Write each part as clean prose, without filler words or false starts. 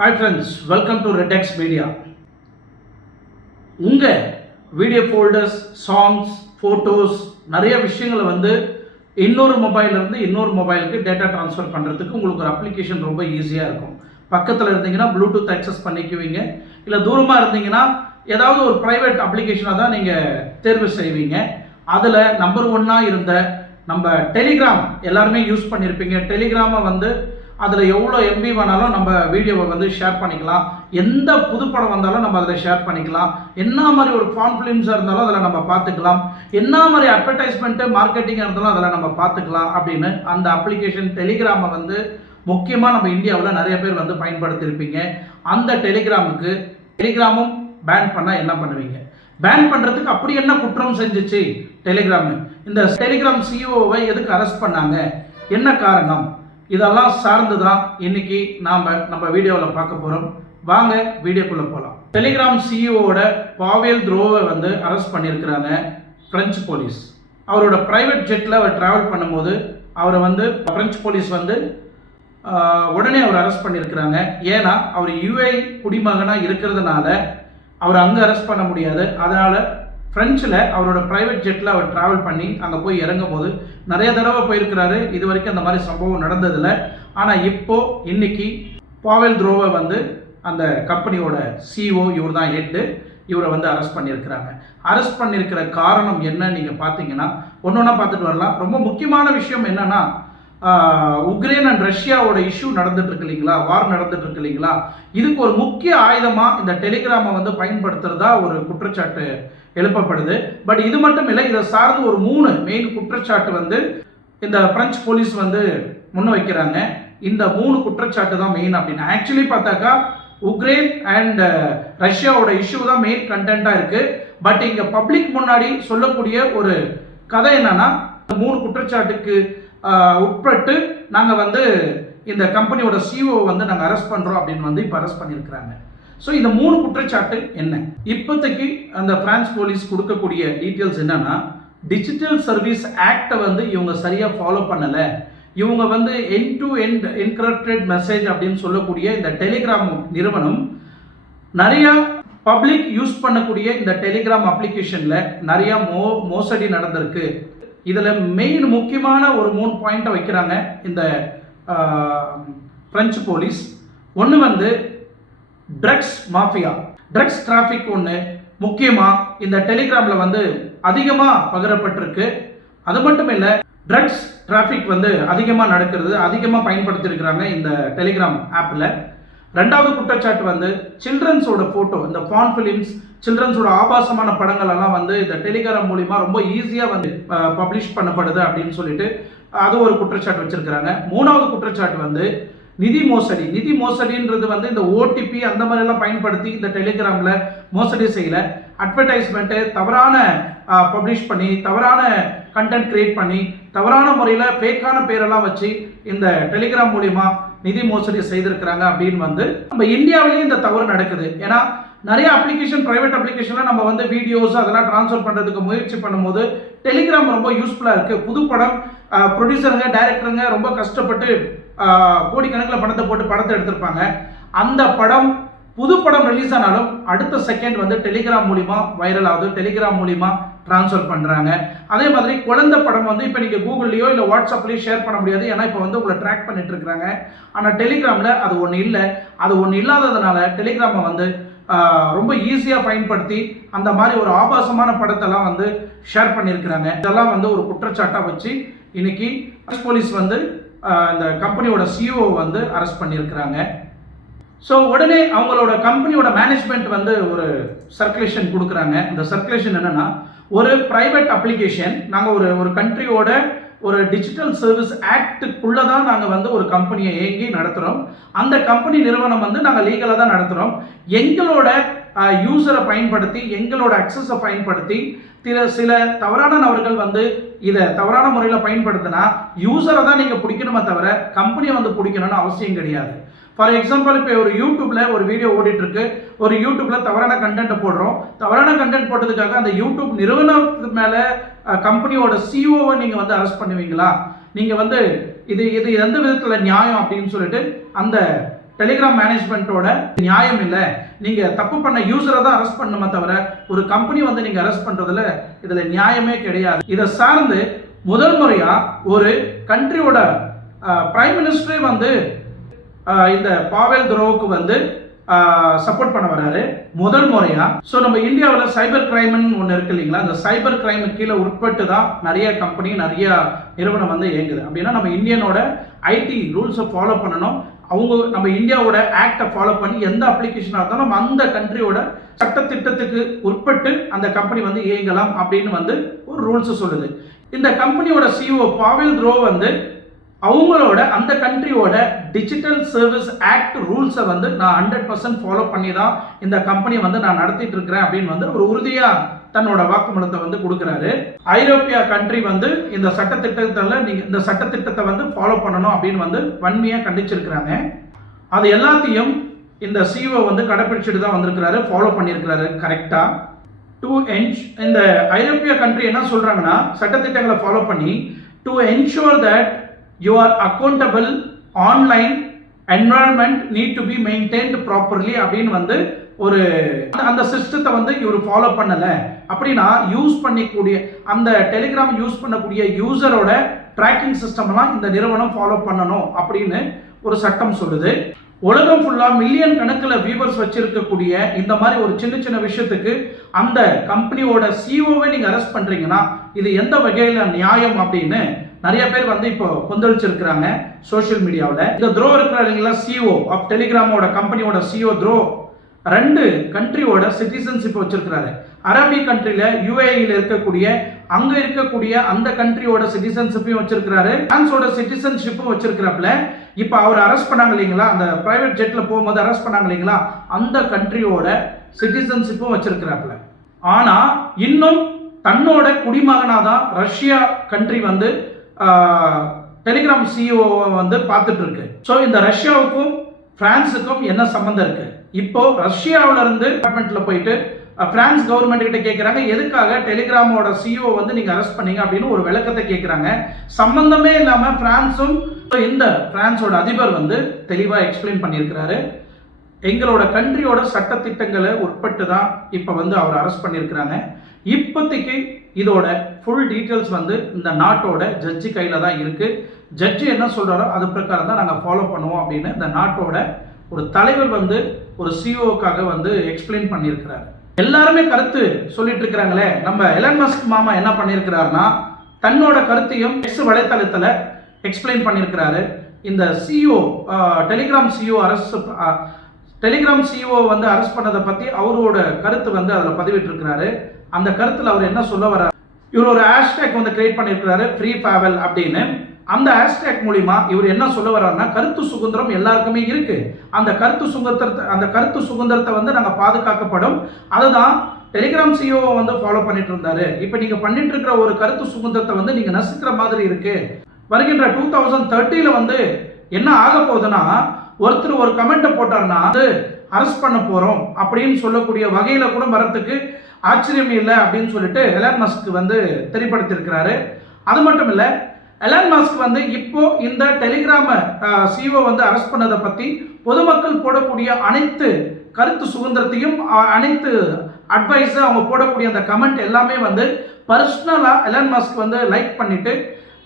Hi friends, welcome to Redex Media. உங்கள் video folders, songs, photos நிறைய விஷயங்களை இன்னொரு மொபைல்லேருந்து இன்னொரு மொபைலுக்கு டேட்டா ட்ரான்ஸ்ஃபர் பண்ணுறதுக்கு உங்களுக்கு ஒரு அப்ளிகேஷன் ரொம்ப ஈஸியாக இருக்கும். பக்கத்தில் இருந்தீங்கன்னா ப்ளூடூத் ஆக்சஸ் பண்ணிக்குவீங்க, இல்லை தூரமாக இருந்தீங்கன்னா ஏதாவது ஒரு ப்ரைவேட் அப்ளிகேஷனாக தான் நீங்கள் தேர்வு செய்வீங்க. அதில் நம்பர் ஒன்னாக இருந்த நம்ம டெலிகிராம் எல்லாருமே யூஸ் பண்ணியிருப்பீங்க. டெலிகிராமை அதில் எவ்வளோ எம்பி வேணாலும் நம்ம வீடியோவை ஷேர் பண்ணிக்கலாம். எந்த புதுப்படம் வந்தாலும் நம்ம அதில் ஷேர் பண்ணிக்கலாம். என்ன மாதிரி ஒரு ஃபார்ம் ஃபிலிம்ஸாக இருந்தாலும் அதில் நம்ம பார்த்துக்கலாம். என்ன மாதிரி அட்வர்டைஸ்மெண்ட்டு மார்க்கெட்டிங்காக இருந்தாலும் அதில் நம்ம பார்த்துக்கலாம் அப்படின்னு அந்த அப்ளிகேஷன் டெலிகிராமை முக்கியமாக நம்ம இந்தியாவில் நிறைய பேர் பயன்படுத்தியிருப்பீங்க. அந்த டெலிகிராமும் பேன் பண்ணால் என்ன பண்ணுவீங்க? பேன் பண்ணுறதுக்கு அப்படி என்ன குற்றம் செஞ்சிச்சு டெலிகிராமு? இந்த டெலிகிராம் சிஇஓவை எதுக்கு அரெஸ்ட் பண்ணாங்க? என்ன காரணம்? இதெல்லாம் சார்ந்து தான் இன்னைக்கு நம்ம வீடியோவில் பார்க்க போகிறோம். வாங்க வீடியோக்குள்ளே போகலாம். டெலிகிராம் சிஇஓட பாவேல் துரோவை அரெஸ்ட் பண்ணியிருக்கிறாங்க பிரெஞ்சு போலீஸ். அவரோட ப்ரைவேட் ஜெட்டில் அவர் ட்ராவல் பண்ணும்போது அவரை பிரெஞ்சு போலீஸ் உடனே அவர் அரெஸ்ட் பண்ணியிருக்கிறாங்க. ஏன்னா அவர் யுஏ குடிமகனாக இருக்கிறதுனால அவர் அங்கே அரெஸ்ட் பண்ண முடியாது. அதனால் ஃப்ரெஞ்சில் அவரோட ப்ரைவேட் ஜெட்டில் அவர் ட்ராவல் பண்ணி அங்கே போய் இறங்கும் போது நிறைய தடவை போயிருக்கிறாரு. இது வரைக்கும் அந்த மாதிரி சம்பவம் நடந்ததில்லை. ஆனால் இன்னைக்கு பாவேல் துரோவை அந்த கம்பெனியோட சிஇஓ, இவர் தான் ஹெட்டு, இவரை அரெஸ்ட் பண்ணியிருக்கிறாங்க. அரெஸ்ட் பண்ணியிருக்கிற காரணம் என்ன நீங்கள் பார்த்தீங்கன்னா ஒன்று ஒன்றா பார்த்துட்டு வரலாம். ரொம்ப முக்கியமான விஷயம் என்னன்னா, உக்ரைன் அண்ட் ரஷ்யாவோட இஷ்யூ நடந்துட்டு இருக்கு இல்லைங்களா, வார் நடந்துட்டு இருக்கு இல்லைங்களா, இதுக்கு ஒரு முக்கிய ஆயுதமாக இந்த டெலிகிராமை பயன்படுத்துறதா ஒரு குற்றச்சாட்டு எழுப்பப்படுது. பட் இது மட்டும் இல்லை, இதை சார்ந்து ஒரு 3 மெயின் குற்றச்சாட்டு இந்த பிரெஞ்சு போலீஸ் முன்ன வைக்கிறாங்க. இந்த 3 குற்றச்சாட்டு தான் மெயின் அப்படின்னு. ஆக்சுவலி பார்த்தாக்கா உக்ரைன் அண்ட் ரஷ்யாவோட இஷ்யூ தான் மெயின் கண்டென்ட்டாக இருக்கு. பட் இங்கே பப்ளிக் முன்னாடி சொல்லக்கூடிய ஒரு கதை என்னன்னா, 3 குற்றச்சாட்டுக்கு உட்பட்டு நாங்கள் இந்த கம்பெனியோட சிஇஓ நாங்கள் அரெஸ்ட் பண்ணுறோம் அப்படின்னு இப்போ அரெஸ்ட் பண்ணியிருக்கிறாங்க. ஸோ இந்த 3 குற்றச்சாட்டு என்ன? இப்போதைக்கு அந்த பிரான்ஸ் போலீஸ் கொடுக்கக்கூடிய டீட்டெயில்ஸ் என்னன்னா, டிஜிட்டல் சர்வீஸ் ஆக்டை இவங்க சரியாக ஃபாலோ பண்ணலை. இவங்க end to end encrypted message அப்படின்னு சொல்லக்கூடிய இந்த டெலிகிராம் நிறுவனம் நிறையா பப்ளிக் யூஸ் பண்ணக்கூடிய இந்த டெலிகிராம் அப்ளிகேஷனில் நிறையா மோசடி நடந்திருக்கு. இதில் மெயின் முக்கியமான ஒரு 3 பாயிண்ட்டை வைக்கிறாங்க இந்த பிரெஞ்சு போலீஸ். ஒன்று ட்ரக்ஸ் மாஃபியா, ட்ரக்ஸ் டிராஃபிக் ஒன்று முக்கியமாக இந்த டெலிகிராமில் அதிகமாக பகிரப்பட்டிருக்கு. அது மட்டும் இல்லை, ட்ரக்ஸ் டிராஃபிக் அதிகமாக நடக்கிறது, அதிகமாக பயன்படுத்தியிருக்கிறாங்க இந்த டெலிகிராம் ஆப்பில். ரெண்டாவது குற்றச்சாட்டு சில்ட்ரன்ஸோட ஃபோட்டோ, இந்த ஃபார்ம் ஃபிலிம்ஸ், சில்ட்ரன்ஸோட ஆபாசமான படங்கள் எல்லாம் இந்த டெலிகிராம் மூலிமா ரொம்ப ஈஸியாக பப்ளிஷ் பண்ணப்படுது அப்படின்னு சொல்லிட்டு அது ஒரு குற்றச்சாட்டு வச்சிருக்கிறாங்க. மூணாவது குற்றச்சாட்டு நிதி மோசடி. நிதி மோசடின்றது இந்த ஓடிபி அந்த மாதிரிலாம் பயன்படுத்தி இந்த டெலிகிராமில் மோசடி செய்யல, அட்வர்டைஸ்மெண்ட்டு தவறான பப்ளிஷ் பண்ணி, தவறான கண்டென்ட் கிரியேட் பண்ணி, தவறான முறையில் ஃபேக்கான பேரெல்லாம் வச்சு இந்த டெலிகிராம் மூலிமா நிதி மோசடி செய்திருக்கிறாங்க அப்படின்னு நம்ம இந்தியாவிலேயும் இந்த தவறு நடக்குது. ஏன்னா நிறைய அப்ளிகேஷன், பிரைவேட் அப்ளிகேஷன்லாம் நம்ம வீடியோஸ் அதெல்லாம் ட்ரான்ஸ்ஃபர் பண்ணுறதுக்கு முயற்சி பண்ணும்போது டெலிகிராம் ரொம்ப யூஸ்ஃபுல்லாக இருக்குது. புது படம் ப்ரொடியூசருங்க, டைரக்டருங்க ரொம்ப கஷ்டப்பட்டு கோடிக்கணக்கில் பணத்தை போட்டு படத்தை எடுத்திருப்பாங்க. அந்த படம், புது படம் ரிலீஸ் ஆனாலும் அடுத்த செகண்ட் டெலிகிராம் மூலிமா வைரல் ஆகுது, டெலிகிராம் மூலிமா ட்ரான்ஸ்ஃபர் பண்ணுறாங்க. அதே மாதிரி குழந்தை படம் இப்போ நீங்கள் கூகுள்லேயோ இல்லை வாட்ஸ்அப்லேயோ ஷேர் பண்ண முடியாது. ஏன்னா இப்போ உங்களை ட்ராக் பண்ணிட்டு இருக்கிறாங்க. ஆனால் டெலிகிராமில் அது ஒன்று இல்லை. அது ஒன்று இல்லாததுனால டெலிகிராமை ரொம்ப ஈஸியாக பயன்படுத்தி அந்த மாதிரி ஒரு ஆபாசமான படத்தெல்லாம் ஷேர் பண்ணியிருக்கிறாங்க. இதெல்லாம் ஒரு குற்றச்சாட்டாக வச்சு இன்னைக்கு போலீஸ் இந்த கம்பெனியோட சிஇஓ அரெஸ்ட் பண்ணியிருக்கிறாங்க. ஸோ உடனே அவங்களோட கம்பெனியோட மேனேஜ்மெண்ட் ஒரு சர்க்குலேஷன் கொடுக்குறாங்க. இந்த சர்க்குலேஷன் என்னன்னா, ஒரு பிரைவேட் அப்ளிகேஷன், நாங்கள் ஒரு கண்ட்ரியோட ஒரு டிஜிட்டல் சர்வீஸ் ஆக்டுக்குள்ளே தான் நாங்கள் ஒரு கம்பெனியை இயங்கி நடத்துகிறோம். அந்த கம்பெனி நிறுவனம் நாங்கள் லீகலாக தான் நடத்துகிறோம். எங்களோட யூசரை பயன்படுத்தி, எங்களோட அக்சஸை பயன்படுத்தி சில தவறான நபர்கள் இதை தவறான முறையில் பயன்படுத்தினா யூசரை தான் நீங்கள் பிடிக்கணுமே தவிர கம்பெனியை பிடிக்கணும்னு அவசியம் கிடையாது. ஃபார் எக்ஸாம்பிள், இப்போ ஒரு யூடியூப்பில் ஒரு வீடியோ ஓடிட்டுருக்கு, ஒரு யூடியூப்பில் தவறான கண்டென்ட்டை போடுறோம். தவறான கண்டென்ட் போட்டதுக்காக அந்த யூடியூப் நிறுவனத்துக்கு மேலே கம்பெனியோட சிஇஓவை நீங்கள் அரெஸ்ட் பண்ணுவீங்களா? நீங்கள் இது இது எந்த விதத்தில் நியாயம் அப்படின்னு சொல்லிட்டு அந்த டெலிகிராம் மேனேஜ்மெண்ட்டோட நியாயம் இல்லை, நீங்க தப்பு பண்ண யூசரை தான் அரெஸ்ட் பண்ணுமே தவிர ஒரு கம்பெனி வந்து நீங்க அரெஸ்ட் பண்றதுல இதுல நியாயமே கிடையாது. இதை சார்ந்து முதல் முறையா ஒரு கண்ட்ரியோட பிரைம் மினிஸ்டரே வந்து இந்த பாவெல் துரோவுக்கு வந்து சப்போர்ட் பண்ண வராரு முதல் முறையா. ஸோ நம்ம இந்தியாவில் சைபர் கிரைம்னு ஒன்று இருக்கு இல்லைங்களா, அந்த சைபர் கிரைம் கீழே உட்பட்டு தான் நிறைய கம்பெனி நிறைய நிறுவனம் வந்து இயங்குது. அப்படின்னா நம்ம இந்தியனோட ஐடி ரூல்ஸை ஃபாலோ பண்ணணும். அவங்க நம்ம இந்தியாவோட ஆக்டை ஃபாலோ பண்ணி எந்த அப்ளிகேஷனாக இருந்தாலும் நம்ம அந்த கண்ட்ரியோட சட்டத்திட்டத்துக்கு உட்பட்டு அந்த கம்பெனி வந்து இயங்கலாம் அப்படின்னு வந்து ஒரு ரூல்ஸ் சொல்லுது. இந்த கம்பெனியோட சிஇஓ பாவெல் துரோ வந்து அவங்களோட அந்த கண்ட்ரியோட டிஜிட்டல் சர்வீஸ் ஆக்ட் ரூல்ஸை வந்து நான் 100% ஃபாலோ பண்ணி தான் இந்த கம்பெனி வந்து நான் நடத்திட்டு இருக்கிறேன் அப்படின்னு வந்து ஒரு உறுதியா தன்னோட வாக்குமூலத்தை வந்து கொடுக்குறாரு. ஐரோப்பிய கண்ட்ரி வந்து இந்த சட்டத்திட்டத்தில் நீங்க இந்த சட்டத்திட்டத்தை வந்து ஃபாலோ பண்ணணும் அப்படின்னு வந்து வன்மையா கண்டிச்சிருக்கிறாங்க. அது எல்லாத்தையும் இந்த சிஓ வந்து கடைபிடிச்சிட்டு தான் வந்திருக்கிறாரு, ஃபாலோ பண்ணியிருக்கிறாரு கரெக்டா. இந்த ஐரோப்பிய கண்ட்ரி என்ன சொல்றாங்கன்னா சட்டத்திட்டங்களை ஃபாலோ பண்ணி to ensure that you are accountable online environment need to be maintained properly அப்படின்னு வந்து ஒரு அந்த சிஸ்டத்தை வந்து இவர் ஃபாலோ பண்ணல அப்படின்னா யூஸ் பண்ணிக்கூடிய அந்த டெலிகிராம் யூஸ் பண்ணக்கூடிய யூசரோட ட்ராக்கிங் சிஸ்டம்லாம் இந்த நிறுவனம் ஃபாலோ பண்ணணும் அப்படின்னு ஒரு சட்டம் சொல்லுது. உலகம் ஃபுல்லா மில்லியன் கணக்கில் வியூவர்ஸ் வச்சிருக்கக்கூடிய இந்த மாதிரி ஒரு சின்ன சின்ன விஷயத்துக்கு அந்த கம்பெனியோட சிஓவை நீங்க அரெஸ்ட் பண்றீங்கன்னா இது எந்த வகையில நியாயம் அப்படின்னு நிறைய பேர் வந்து இப்போ கொந்தளிச்சிருக்கிறாங்க சோஷியல் மீடியாவில். இந்த த்ரோ இருக்கிறாங்களா சிஓ ஆஃப் டெலிகிராமோட கம்பெனியோட சிஓ த்ரோ 2 கண்ட்ரியோட சிட்டிசன்ஷிப் வச்சிருக்கிறாரு. அரபிக் கண்ட்ரியில யுஏஇல இருக்கக்கூடிய அங்க இருக்கக்கூடிய அந்த கண்ட்ரியோட சிட்டிசன்ஷிப்பையும் வச்சிருக்கிறாரு, பிரான்ஸோட சிட்டிசன்ஷிப்பும் வச்சிருக்கிறாப்ல. இப்போ அவர் அரெஸ்ட் பண்ணாங்க இல்லைங்களா, அந்த பிரைவேட் ஜெட்ல போகும்போது அரெஸ்ட் பண்ணாங்க இல்லைங்களா, அந்த கண்ட்ரியோட சிட்டிசன்ஷிப்பும் வச்சிருக்கிறாப்ல. ஆனா இன்னும் தன்னோட குடிமகனாதான் ரஷ்யா கண்ட்ரி வந்து டெலிகிராம் சிஓ வந்து பார்த்துட்டு இருக்கு. ஸோ இந்த ரஷ்யாவுக்கும் பிரான்ஸுக்கும் என்ன சம்பந்தம் இருக்கு? இப்போ ரஷ்யாவில இருந்து டிபார்ட்மெண்ட்ல போயிட்டு பிரான்ஸ் கவர்மெண்ட் கிட்ட கேட்கிறாங்க, எதுக்காக டெலிகிராமோட சிஓ வந்து நீங்க அரெஸ்ட் பண்ணீங்க அப்படின்னு ஒரு விளக்கத்தை கேட்கிறாங்க. சம்பந்தமே இல்லாம பிரான்ஸும் இந்த பிரான்ஸோட அதிபர் வந்து தெளிவா எக்ஸ்பிளைன் பண்ணியிருக்கிறாரு. எங்களோட கண்ட்ரியோட சட்டத்திட்டங்களை உட்பட்டு தான் இப்போ வந்து அவர் அரெஸ்ட் பண்ணியிருக்கிறாங்க. இப்போதைக்கு இதோட ஃபுல் டீட்டெயில்ஸ் வந்து இந்த நாட்டோட ஜட்ஜி கையில் தான் இருக்கு. ஜட்ஜி என்ன சொல்றாரோ அது பிரகாரம் தான் நாங்கள் ஃபாலோ பண்ணுவோம் அப்படின்னு இந்த நாட்டோட ஒரு தலைவர் வந்து ஒரு சிஓக்காக வந்து எக்ஸ்பிளைன் பண்ணியிருக்கிறாரு. எல்லாருமே கருத்து சொல்லிட்டு இருக்கிறாங்களே, நம்ம எலன் மஸ்க் மாமா என்ன பண்ணியிருக்கிறாருன்னா தன்னோட கருத்தையும் எக்ஸ் வலைத்தளத்தில் எக்ஸ்பிளைன் பண்ணியிருக்கிறாரு. இந்த சிஓ டெலிகிராம் சிஓ வந்து அரெஸ்ட் பண்ணதை பற்றி அவரோட கருத்து வந்து அதில் பதிவிட்டிருக்கிறாரு. அந்த கருத்தில் அவர் என்ன சொல்ல வர்றாரு, இவர் ஒரு ஹேஷ்டேக் வந்து கிரியேட் பண்ணியிருக்கிறாரு ஃப்ரீ பாவெல் அப்படின்னு. அந்த ஹேஷ்டேக் மூலிமா இவர் என்ன சொல்ல வர்றாருன்னா கருத்து சுதந்திரம் எல்லாருக்குமே இருக்கு, அந்த கருத்து சுதந்திரத்தை வந்து நாங்கள் பாதுகாக்கப்படும். அதுதான் டெலிகிராம் சிஓ வந்து ஃபாலோ பண்ணிட்டு இருந்தாரு. இப்போ நீங்க பண்ணிட்டு இருக்கிற ஒரு கருத்து சுதந்திரத்தை வந்து நீங்க நசுக்கிற மாதிரி இருக்கு. வருகின்ற 2030 வந்து என்ன ஆக போகுதுன்னா ஒருத்தர் ஒரு கமெண்ட் போட்டார்னா அது அரெஸ்ட் பண்ண போறோம் அப்படின்னு சொல்லக்கூடிய வகையில கூட வரத்துக்கு ஆச்சரியம் இல்லை அப்படின்னு சொல்லிட்டு எலான் மஸ்க் வந்து தெளிவுபடுத்தியிருக்கிறாரு. அது மட்டும் இல்லை, எலான் மஸ்க் வந்து இப்போ இந்த டெலிகிராம சிஓ வந்து அரெஸ்ட் பண்ணதை பத்தி பொதுமக்கள் போடக்கூடிய அனைத்து கருத்து சுதந்திரத்தையும் அனைத்து அட்வைஸ் அவங்க போடக்கூடிய அந்த கமெண்ட் எல்லாமே வந்து பர்சனலா எலான் மஸ்க் வந்து லைக் பண்ணிட்டு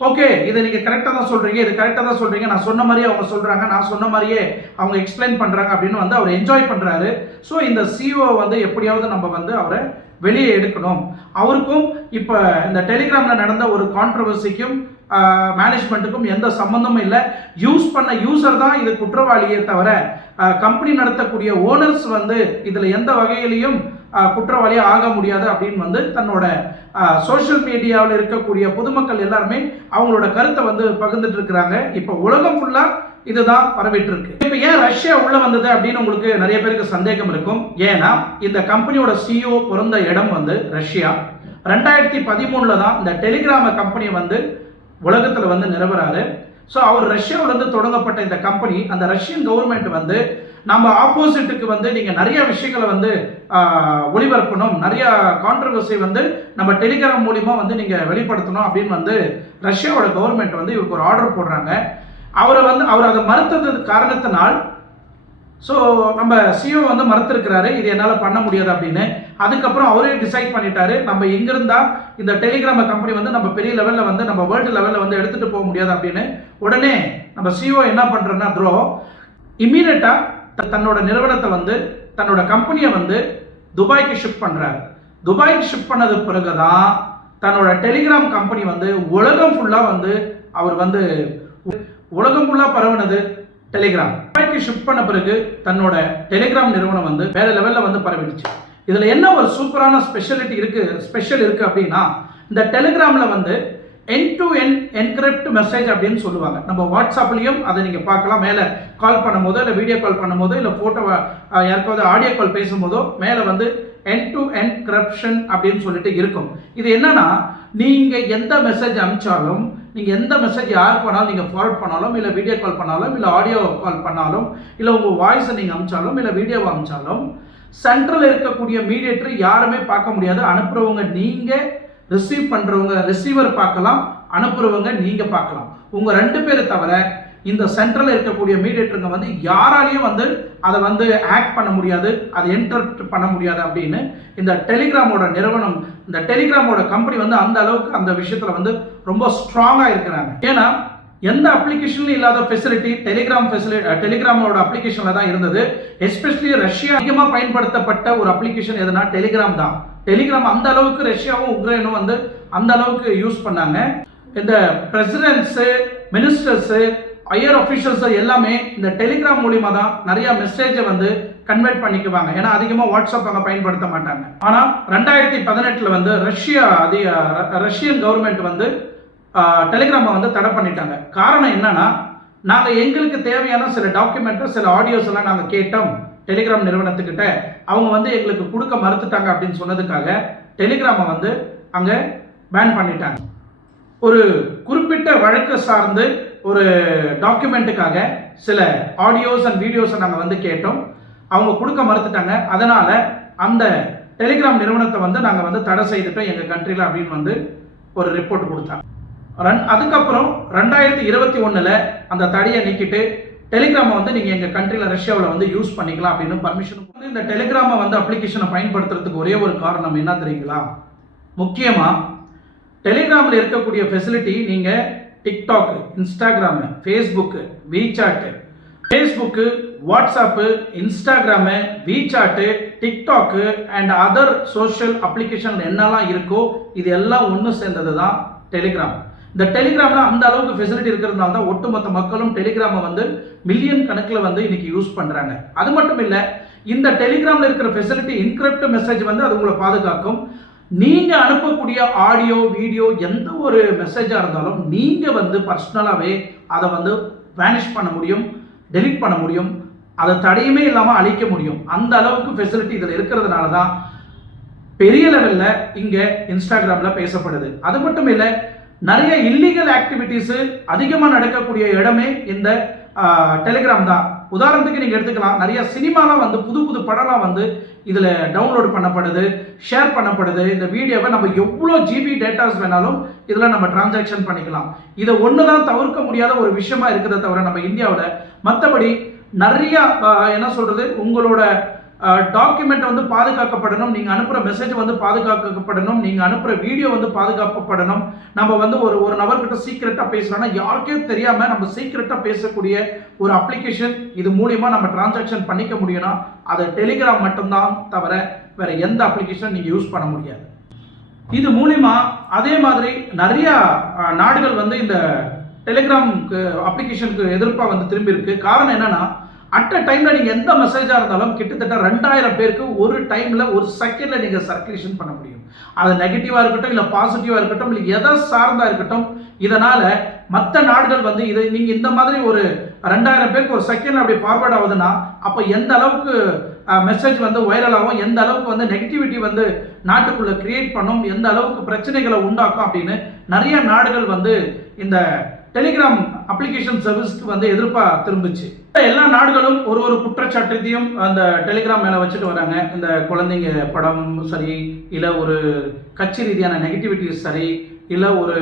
ஓகே இதை நீங்கள் கரெக்டாக தான் சொல்கிறீங்க, இது கரெக்டாக தான் சொல்கிறீங்க, நான் சொன்ன மாதிரியே அவங்க சொல்கிறாங்க, நான் சொன்ன மாதிரியே அவங்க எக்ஸ்பிளைன் பண்ணுறாங்க அப்படின்னு வந்து அவர் என்ஜாய் பண்ணுறாரு. ஸோ இந்த சிஓ வந்து எப்படியாவது நம்ம வந்து அவரை வெளியே எடுக்கணும். அவருக்கும் இப்போ இந்த டெலிகிராமில் நடந்த ஒரு கான்ட்ரவர்சிக்கும் மேனேஜ்மெண்ட்டுக்கும் எந்த சம்பந்தமும் இல்லை. யூஸ் பண்ண யூசர் தான் இது குற்றவாளியே தவிர கம்பெனி நடத்தக்கூடிய ஓனர்ஸ் வந்து இதில் எந்த வகையிலையும் குற்றவாளியாக ஆக முடியாது அப்படின்னு வந்து தன்னோட சோஷியல் மீடியாவில் இருக்கக்கூடிய பொதுமக்கள் எல்லாருமே அவங்களோட கருத்தை வந்து பகிர்ந்துட்டு இருக்கிறாங்க. இப்போ உலகம் ஃபுல்லா இதுதான் பரவிட்டு இருக்கு. இப்போ ஏன் ரஷ்யா உள்ள வந்தது அப்படின்னு உங்களுக்கு நிறைய பேருக்கு சந்தேகம் இருக்கும். ஏன்னா இந்த கம்பெனியோட சிஓ பிறந்த இடம் வந்து ரஷ்யா. 2013 தான் இந்த டெலிகிராம கம்பெனி வந்து உலகத்தில் வந்து நிறுவறாரு. ஸோ அவர் ரஷ்யாவிலிருந்து தொடங்கப்பட்ட இந்த கம்பெனி அந்த ரஷ்யன் கவர்மெண்ட் வந்து நம்ம ஆப்போசிட்டுக்கு வந்து நீங்கள் நிறைய விஷயங்களை வந்து ஒளிபரப்பணும், நிறைய கான்ட்ரவர்சி வந்து நம்ம டெலிகிராம் மூலிமா வந்து நீங்கள் வெளிப்படுத்தணும் அப்படின்னு வந்து ரஷ்யாவோட கவர்மெண்ட் வந்து இவருக்கு ஒரு ஆர்டர் போடுறாங்க. அவர் அதை மறுத்தது காரணத்தினால் ஸோ நம்ம சிஓ வந்து மறுத்திருக்கிறாரு, இது என்னால் பண்ண முடியாது அப்படின்னு. அதுக்கப்புறம் அவரே டிசைட் பண்ணிட்டாரு, நம்ம எங்கிருந்தா இந்த டெலிகிராம் கம்பெனி வந்து நம்ம பெரிய லெவலில் வந்து நம்ம வேர்ல்டு லெவலில் வந்து எடுத்துகிட்டு போக முடியாது அப்படின்னு. உடனே நம்ம சிஓ என்ன பண்ணுறோன்னா இம்மீடியட்டாக தன்னோட நிறுவனத்தை வந்து தன்னோட கம்பெனியை வந்து துபாய்க்கு ஷிஃப்ட் பண்ணுறாரு. துபாய்க்கு ஷிஃப்ட் பண்ணது பிறகு தான் தன்னோட டெலிகிராம் கம்பெனி வந்து உலகம் ஃபுல்லாக வந்து அவர் வந்து உலகம் ஃபுல்லாக பரவுனது டெலிகிராம். துபாய்க்கு ஷிஃப்ட் பண்ண பிறகு தன்னோட டெலிகிராம் நிறுவனம் வந்து வேற லெவலில் வந்து பரவிடுச்சு. இதில் என்ன ஒரு சூப்பரான ஸ்பெஷல் இருக்கு அப்படின்னா, இந்த டெலிகிராமில் வந்து end to end encrypt message அப்படின்னு சொல்லுவாங்க. நம்ம வாட்ஸ்அப்லையும் அதை நீங்கள் பார்க்கலாம். மேலே கால் பண்ணும்போதோ இல்லை வீடியோ கால் பண்ணும்போதோ இல்லை ஃபோட்டோ யாருக்காவது ஆடியோ கால் பேசும்போதோ மேலே வந்து எண்ட் டு எண்ட் கிரிப்ஷன் அப்படின்னு சொல்லிட்டு இருக்கும். இது என்னன்னா, நீங்கள் எந்த மெசேஜ் அனுப்பிச்சாலும், நீங்கள் எந்த மெசேஜ் யாருக்கு வேணாலும் நீங்கள் ஃபார்வர்ட் பண்ணாலும் இல்லை வீடியோ கால் பண்ணாலும் இல்லை ஆடியோ கால் பண்ணாலும் இல்லை உங்கள் வாய்ஸை நீங்கள் அனுப்பிச்சாலும் இல்லை வீடியோவை அனுப்பிச்சாலும் சென்ட்ரல் இருக்கக்கூடிய மீடியேட்டர் யாருமே பார்க்க முடியாது. அனுப்புறவங்க நீங்கள், ரிசீவ் பண்ணுறவங்க ரிசீவர் பார்க்கலாம், அனுப்புறவங்க நீங்கள் பார்க்கலாம். உங்கள் 2 பேரை தவிர இந்த சென்ட்ரல் இருக்கக்கூடிய மீடியேட்டருங்க வந்து யாராலையும் வந்து அதை வந்து ஆக்ட் பண்ண முடியாது, அதை என்டர்ப்ட் பண்ண முடியாது அப்படின்னு இந்த டெலிகிராமோட நிறுவனம், இந்த டெலிகிராமோட கம்பெனி வந்து அந்த அளவுக்கு அந்த விஷயத்தில் வந்து ரொம்ப ஸ்ட்ராங்காக இருக்கிறாங்க. ஏன்னா எந்த அப்ளிகேஷன்லையும் இல்லாத ஃபெசிலிட்டி டெலிகிராமோட அப்ளிகேஷனில் தான் இருந்தது. எஸ்பெஷலி ரஷ்யா அதிகமாக பயன்படுத்தப்பட்ட ஒரு அப்ளிகேஷன் எதுனா டெலிகிராம் தான். டெலிகிராம் அந்த அளவுக்கு ரஷ்யாவும் உக்ரைனும் வந்து அந்த அளவுக்கு யூஸ் பண்ணாங்க. இந்த பிரசிடென்ட்ஸு, மினிஸ்டர்ஸு, ஹையர் அஃபிஷியல்ஸ் எல்லாமே இந்த டெலிகிராம் மூலியமா தான் நிறைய மெசேஜை வந்து கன்வெர்ட் பண்ணிக்குவாங்க. ஏன்னா அதிகமாக வாட்ஸ்அப் அங்கே பயன்படுத்த மாட்டாங்க. ஆனால் 2018 வந்து ரஷ்யன் கவர்மெண்ட் வந்து டெலிகிராமை வந்து தடை பண்ணிட்டாங்க. காரணம் என்னன்னா, நாங்கள் எங்களுக்கு தேவையான சில டாக்குமெண்ட்டை, சில ஆடியோஸ் எல்லாம் நாங்கள் கேட்டோம் டெலிகிராம் நிறுவனத்துக்கிட்ட, அவங்க வந்து எங்களுக்கு கொடுக்க மறுத்துட்டாங்க அப்படின்னு சொன்னதுக்காக டெலிகிராமை வந்து அங்கே பேன் பண்ணிட்டாங்க. ஒரு குறிப்பிட்ட வழக்கு சார்ந்து ஒரு டாக்குமெண்ட்டுக்காக சில ஆடியோஸ் அண்ட் வீடியோஸை நாங்கள் வந்து கேட்டோம், அவங்க கொடுக்க மறுத்துட்டாங்க. அதனால் அந்த டெலிகிராம் நிறுவனத்தை வந்து நாங்கள் வந்து தடை செய்துட்டோம் எங்கள் கண்ட்ரியில் அப்படின்னு வந்து ஒரு ரிப்போர்ட் கொடுத்தாங்க. அதுக்கப்புறம் 2021 அந்த தடையை நீக்கிட்டு டெலிகிராமை வந்து நீங்கள் எங்கள் கண்ட்ரியில் ரஷ்யாவில் வந்து யூஸ் பண்ணிக்கலாம் அப்படின்னு பர்மிஷன். இந்த டெலிகிராமை வந்து அப்ளிகேஷனை பயன்படுத்துறதுக்கு ஒரே ஒரு காரணம் என்ன தெரியுங்களா? முக்கியமாக டெலிகிராமில் இருக்கக்கூடிய ஃபெசிலிட்டி நீங்கள் TikTok, Instagram, Facebook, WeChat, Facebook, WhatsApp, Instagram, WeChat, TikTok and other social application என்னெல்லாம் இருக்கோ இது எல்லாம் ஒன்று சேர்ந்தது தான் டெலிகிராம். இந்த டெலிகிராமில் அந்த அளவுக்கு ஃபெசிலிட்டி இருக்கிறதுனால தான் ஒட்டுமொத்த மக்களும் டெலிகிராமை வந்து மில்லியன் கணக்கில் வந்து இன்னைக்கு யூஸ் பண்ணுறாங்க. அது மட்டும் இல்லை, இந்த டெலிகிராமில் இருக்கிற ஃபெசிலிட்டி என்கிரிப்ட் மெசேஜ் வந்து அது உங்களை பாதுகாக்கும். நீங்கள் அனுப்பக்கூடிய ஆடியோ, வீடியோ எந்த ஒரு மெசேஜாக இருந்தாலும் நீங்கள் வந்து பர்சனலாகவே அதை வந்து வேனிஷ் பண்ண முடியும், டெலீட் பண்ண முடியும், அதை தடையுமே இல்லாமல் அழிக்க முடியும். அந்த அளவுக்கு ஃபெசிலிட்டி இதில் இருக்கிறதுனால தான் பெரிய லெவலில் இங்கே இன்ஸ்டாகிராமில் பேசப்படுது. அது மட்டும் இல்லை, நிறைய இல்லீகல் ஆக்டிவிட்டீஸு அதிகமாக நடக்கக்கூடிய இடமே இந்த டெலிகிராம் தான். உதாரணத்துக்கு நீங்கள் எடுத்துக்கலாம், நிறைய சினிமாலாம் வந்து புது புது படம்லாம் வந்து இதில் டவுன்லோட் பண்ணப்படுது, ஷேர் பண்ணப்படுது. இந்த வீடியோவை நம்ம எவ்வளோ ஜிபி டேட்டாஸ் வேணாலும் இதில் நம்ம டிரான்சாக்ஷன் பண்ணிக்கலாம். இதை ஒன்று தான் தவிர்க்க முடியாத ஒரு விஷயமா இருக்கிறத தவிர நம்ம இந்தியாவில் மற்றபடி நிறையா என்ன சொல்கிறது, உங்களோட டாக்குமெண்ட் வந்து பாதுகாக்கப்படணும், நீங்கள் அனுப்புகிற மெசேஜ் வந்து பாதுகாக்கப்படணும், நீங்கள் அனுப்புகிற வீடியோ வந்து பாதுகாக்கப்படணும். நம்ம வந்து ஒரு நபர்கிட்ட சீக்கிரட்டாக பேசுகிறோன்னா யாருக்கே தெரியாமல் நம்ம சீக்கிரட்டாக பேசக்கூடிய ஒரு அப்ளிகேஷன் இது மூலியமாக நம்ம டிரான்சாக்ஷன் பண்ணிக்க முடியும்னா அதை டெலிகிராம் மட்டும்தான் தவிர வேறு எந்த அப்ளிகேஷன் நீங்கள் யூஸ் பண்ண முடியாது. இது மூலிமா அதே மாதிரி நிறையா நாடுகள் வந்து இந்த டெலிகிராம் அப்ளிகேஷனுக்கு எதிர்ப்பாக வந்து திரும்பி இருக்கு. காரணம் என்னன்னா, அட் அ டைமில் நீங்கள் எந்த மெசேஜாக இருந்தாலும் கிட்டத்தட்ட 2000 பேருக்கு ஒரு டைமில் ஒரு செகண்டில் நீங்கள் சர்க்குலேஷன் பண்ண முடியும். அது நெகட்டிவாக இருக்கட்டும், இல்லை பாசிட்டிவாக இருக்கட்டும், இல்லை எதை சார்ந்தா இருக்கட்டும். இதனால் மற்ற நாடுகள் வந்து இது நீங்கள் இந்த மாதிரி ஒரு 2000 பேருக்கு ஒரு செகண்ட் அப்படி ஃபார்வர்ட் ஆகுதுன்னா அப்போ எந்த அளவுக்கு மெசேஜ் வந்து வைரல் ஆகும், எந்த அளவுக்கு வந்து நெகட்டிவிட்டி வந்து நாட்டுக்குள்ளே கிரியேட் பண்ணும், எந்த அளவுக்கு பிரச்சனைகளை உண்டாக்கும் அப்படின்னு நிறைய நாடுகள் வந்து இந்த டெலிகிராம் அப்ளிகேஷன் சர்வீஸ்க்கு வந்து எதிர்ப்பாக திரும்பிச்சு. எல்லா நாடுகளும் ஒரு குற்றச்சாட்டுத்தையும் அந்த டெலிகிராம் மேலே வச்சுட்டு வராங்க. இந்த குழந்தைங்க படம் சரி, இல்லை ஒரு கட்சி ரீதியான நெகட்டிவிட்டி சரி, இல்லை ஒரு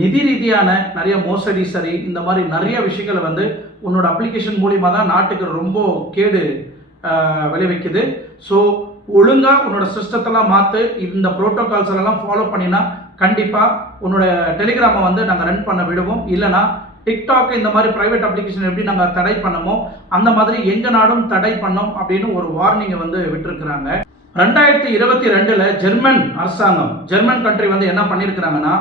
நிதி ரீதியான நிறைய மோசடி சரி இந்த மாதிரி நிறைய விஷயங்களை வந்து உன்னோட அப்ளிகேஷன் மூலிமா தான் நாட்டுக்கு ரொம்ப கேடு விளைவிக்குது. ஸோ ஒழுங்காக உன்னோட சிஸ்டத்தெல்லாம் மாற்று. இந்த ப்ரோட்டோகால்ஸ் எல்லாம் ஃபாலோ பண்ணினா கண்டிப்பாக உன்னோட டெலிகிராமை வந்து நாங்கள் ரன் பண்ண விடுவோம். இல்லைனா டிக்டாக் இந்த மாதிரி ப்ரைவேட் அப்ளிகேஷன் எப்படி நாங்கள் தடை பண்ணமோ அந்த மாதிரி எங்கள் நாடும் தடை பண்ணோம் அப்படின்னு ஒரு வார்னிங்கை வந்து விட்டுருக்குறாங்க. 2022 ஜெர்மன் அரசாங்கம், ஜெர்மன் கண்ட்ரி வந்து என்ன பண்ணியிருக்கிறாங்கன்னா,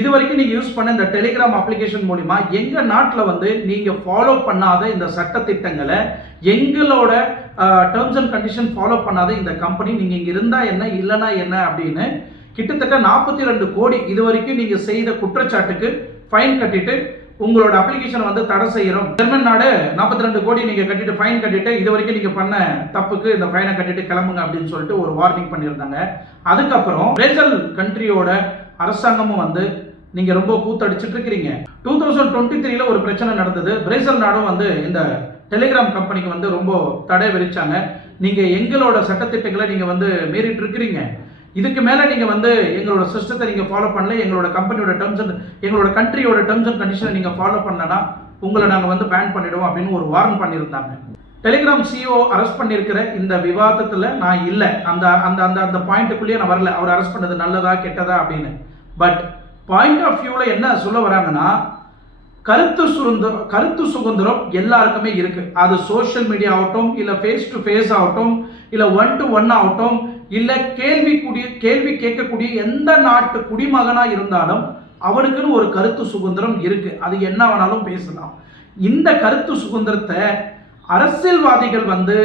இது வரைக்கும் நீங்கள் யூஸ் பண்ண இந்த டெலிகிராம் அப்ளிகேஷன் மூலிமா எங்கள் நாட்டில் வந்து நீங்கள் ஃபாலோ பண்ணாத இந்த சட்டத்திட்டங்களை, எங்களோட டேர்ம்ஸ் அண்ட் கண்டிஷன் ஃபாலோ பண்ணாத இந்த கம்பெனி நீங்கள் இங்கே இருந்தால் என்ன இல்லைனா என்ன அப்படின்னு கிட்டத்தட்ட 42 கோடி இது வரைக்கும் நீங்கள் செய்த குற்றச்சாட்டுக்கு ஃபைன் கட்டிட்டு உங்களோட அப்ளிகேஷனை வந்து தடை செய்கிறோம். ஜெர்மன் நாடு 42 கோடி நீங்கள் கட்டிட்டு ஃபைன் கட்டிட்டு இது வரைக்கும் நீங்கள் பண்ண தப்புக்கு இந்த ஃபைனை கட்டிட்டு கிளம்புங்க அப்படின்னு சொல்லிட்டு ஒரு வார்னிங் பண்ணியிருந்தாங்க. அதுக்கப்புறம் பிரேசில் கண்ட்ரியோட அரசாங்கமும் வந்து நீங்கள் ரொம்ப கூத்தடிச்சுட்டு இருக்கிறீங்க. 2023 ஒரு பிரச்சனை நடந்தது. பிரேசில் நாடும் வந்து இந்த டெலிகிராம் கம்பெனிக்கு வந்து ரொம்ப தடை விரிச்சாங்க. நீங்கள் எங்களோட சட்டத்திட்டங்களை நீங்கள் வந்து மீறிட்டு இருக்கிறீங்க, இதுக்கு மேலே நீங்கள் வந்து எங்களோட சிஸ்டத்தை நீங்கள் ஃபாலோ பண்ணல, எங்களோட கம்பெனியோட டேர்ம்ஸ் அண்ட் எங்களோட கண்ட்ரியோட டேர்ம்ஸ் அண்ட் கண்டிஷனை நீங்கள் ஃபாலோ பண்ணலன்னா உங்களை நாங்கள் வந்து பேன் பண்ணிவிடுவோம் அப்படின்னு ஒரு வார்ன் பண்ணியிருந்தாங்க. டெலிகிராம் சிஇஓ அரெஸ்ட் பண்ணியிருக்கிற இந்த விவாதத்தில் நான் இல்லை, அந்த அந்த அந்த அந்த பாயிண்ட்டுக்குள்ளேயே நான் வரல, அவர் அரெஸ்ட் பண்ணது நல்லதா கெட்டதா அப்படின்னு. பட் பாயிண்ட் ஆஃப் வியூவில் என்ன சொல்ல வராங்கன்னா, கருத்து சுதந்திரம் எல்லாருக்குமே இருக்கு. அது சோஷியல் மீடியா ஆகட்டும், இல்லை ஃபேஸ் டு ஃபேஸ் ஆகட்டும், இல்லை 1 to 1 ஆகட்டும், இல்லை கேள்வி கேட்கக்கூடிய எந்த நாட்டு குடிமகனாக இருந்தாலும் அவனுக்குன்னு ஒரு கருத்து சுதந்திரம் இருக்கு. அது என்ன வேணாலும் பேசலாம். இந்த கருத்து சுதந்திரத்தை அரசியல்வாதிகள் வந்து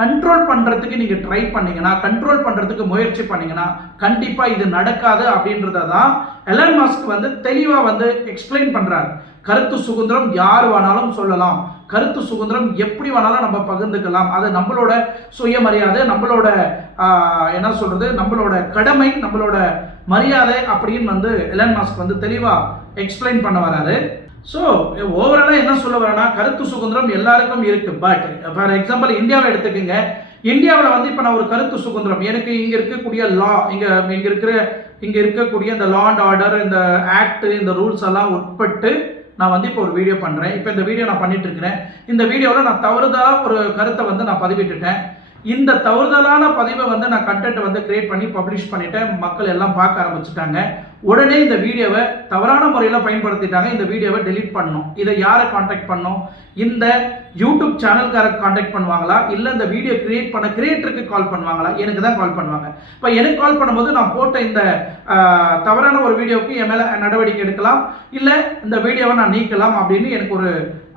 கண்ட்ரோல் பண்ணுறதுக்கு நீங்கள் ட்ரை பண்ணீங்கன்னா, கண்ட்ரோல் பண்ணுறதுக்கு முயற்சி பண்ணீங்கன்னா கண்டிப்பாக இது நடக்காது அப்படின்றத தான் எலன் மஸ்க் வந்து தெளிவாக வந்து எக்ஸ்பிளைன் பண்ணுறாரு. கருத்து சுதந்திரம் யார் வேணாலும் சொல்லலாம், கருத்து சுதந்திரம் எப்படி வேணாலும் நம்ம பகிர்ந்துக்கலாம், அது நம்மளோட சுயமரியாதை, நம்மளோட என்ன சொல்கிறது, நம்மளோட கடமை, நம்மளோட மரியாதை அப்படின்னு வந்து எலன் மஸ்க் வந்து தெளிவாக எக்ஸ்பிளைன் பண்ண வராரு. ஸோ ஓவராலாக என்ன சொல்ல வரேன்னா, கருத்து சுதந்திரம் எல்லாருக்கும் இருக்கு. பட் ஃபார் எக்ஸாம்பிள் இந்தியாவை எடுத்துக்கோங்க. இந்தியாவில் வந்து இப்போ நான் ஒரு கருத்து சுதந்திரம், எனக்கு இங்கே இருக்கக்கூடிய லா, இங்கே இருக்கக்கூடிய இந்த லா அண்ட் ஆர்டர், இந்த ஆக்ட், இந்த ரூல்ஸ் எல்லாம் உட்பட்டு நான் வந்து இப்போ ஒரு வீடியோ பண்ணுறேன். இப்போ இந்த வீடியோ நான் பண்ணிட்டு இருக்கிறேன். இந்த வீடியோவில் நான் தவறுதலாக ஒரு கருத்தை வந்து நான் பதிவிட்டுட்டேன். இந்த தவறுதலான பதிவை வந்து நான் கண்டென்ட் வந்து கிரியேட் பண்ணி பப்ளிஷ் பண்ணிட்டேன். மக்கள் எல்லாம் பார்க்க ஆரம்பிச்சுட்டாங்க. உடனே இந்த வீடியோவை தவறான முறையில் பயன்படுத்திட்டாங்க. இந்த வீடியோவை டெலீட் பண்ணணும். இதை யாரை காண்டாக்ட் பண்ணணும்? இந்த யூடியூப் சேனல்காரருக்கு காண்டாக்ட் பண்ணுவாங்களா, இல்லை இந்த வீடியோ கிரியேட் பண்ண கிரியேட்டருக்கு கால் பண்ணுவாங்களா? எனக்கு தான் கால் பண்ணுவாங்க. இப்போ எனக்கு கால் பண்ணும்போது நான் போட்ட இந்த தவறான ஒரு வீடியோவுக்கு என் மேலே நடவடிக்கை எடுக்கலாம், இல்லை இந்த வீடியோவை நான் நீக்கலாம் அப்படின்னு எனக்கு ஒரு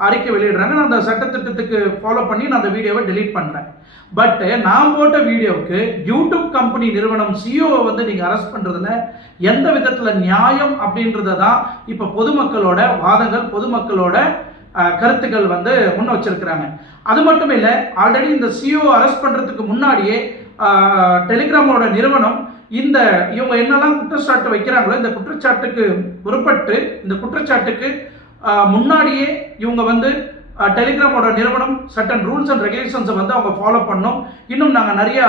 அறிக்கை வெளியிடுறாங்க. நான் அந்த சட்டத்திட்டத்துக்கு ஃபாலோ பண்ணி நான் அந்த வீடியோவை டெலீட் பண்ணுறேன். பட் நான் போட்ட வீடியோவுக்கு யூடியூப் கம்பெனி நிறுவனம் சிஇஓவை வந்து நீங்கள் அரெஸ்ட் பண்ணுறதுல எந்த விதத்தில் நியாயம் அப்படின்றத தான் இப்போ பொதுமக்களோட வாதங்கள், பொதுமக்களோட கருத்துக்கள் வந்து முன்ன வச்சிருக்கிறாங்க. அது மட்டும் இல்லை, ஆல்ரெடி இந்த சிஇஓ அரெஸ்ட் பண்ணுறதுக்கு முன்னாடியே டெலிகிராமோட நிறுவனம் இவங்க என்னெல்லாம் குற்றச்சாட்டு வைக்கிறாங்களோ இந்த குற்றச்சாட்டுக்கு உட்பட்டு, இந்த குற்றச்சாட்டுக்கு முன்னாடியே இவங்க வந்து டெலிகிராமோட நிறுவனம் சட்டன் ரூல்ஸ் அண்ட் ரெகுலேஷன்ஸை வந்து அவங்க ஃபாலோ பண்ணோம். இன்னும் நாங்கள் நிறையா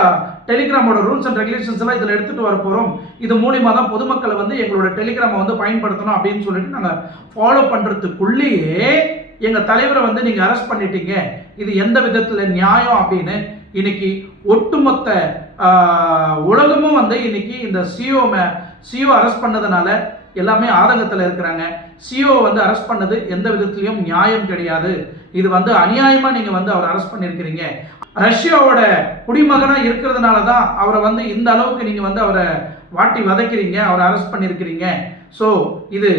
டெலிகிராமோட ரூல்ஸ் அண்ட் ரெகுலேஷன்ஸ் எல்லாம் இதில் எடுத்துகிட்டு வர போகிறோம். இது மூலிமா தான் பொதுமக்களை வந்து எங்களோட டெலிகிராமை வந்து பயன்படுத்தணும் அப்படின்னு சொல்லிட்டு நாங்கள் ஃபாலோ பண்ணுறதுக்குள்ளேயே எங்கள் தலைவரை வந்து நீங்கள் அரெஸ்ட் பண்ணிட்டீங்க, இது எந்த விதத்தில் நியாயம் அப்படின்னு இன்னைக்கு ஒட்டுமொத்த உலகமும் வந்து இன்னைக்கு இந்த சிஇஓ அரெஸ்ட் பண்ணதுனால எல்லாமே ஆதங்கத்தில் இருக்கிறாங்க. சிஇஓ வந்து அரெஸ்ட் பண்ணது எந்த விதத்திலையும் நியாயம் கிடையாது, இது வந்து அநியாயமாக நீங்கள் வந்து அவரை அரெஸ்ட் பண்ணியிருக்கிறீங்க. ரஷ்யாவோட குடிமகனாக இருக்கிறதுனால தான் அவரை வந்து இந்த அளவுக்கு நீங்கள் வந்து அவரை வாட்டி வதைக்கிறீங்க, அவரை அரெஸ்ட் பண்ணியிருக்கிறீங்க. ஸோ இது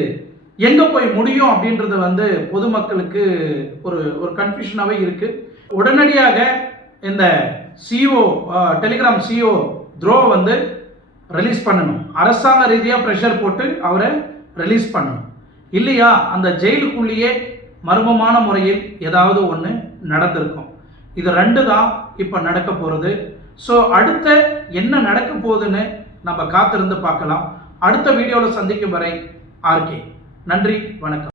எங்கே போய் முடியும் அப்படின்றது வந்து பொதுமக்களுக்கு ஒரு கன்ஃபியூஷனாகவே இருக்குது. உடனடியாக இந்த சிஇஓ டெலிகிராம் சிஇஓ த்ரோவை வந்து ரிலீஸ் பண்ணணும். அரசாங்க ரீதியாக ப்ரெஷர் போட்டு அவரை ரிலீஸ் பண்ணணும். இல்லையா அந்த ஜெயிலுக்குள்ளேயே மர்மமான முறையில் ஏதாவது ஒன்று நடந்திருக்கும். இது 2 தான் இப்போ நடக்க போகிறது. ஸோ அடுத்த என்ன நடக்க போகுதுன்னு நம்ம காத்திருந்து பார்க்கலாம். அடுத்த வீடியோவில் சந்திக்கும் வரை ஆர்கே. நன்றி, வணக்கம்.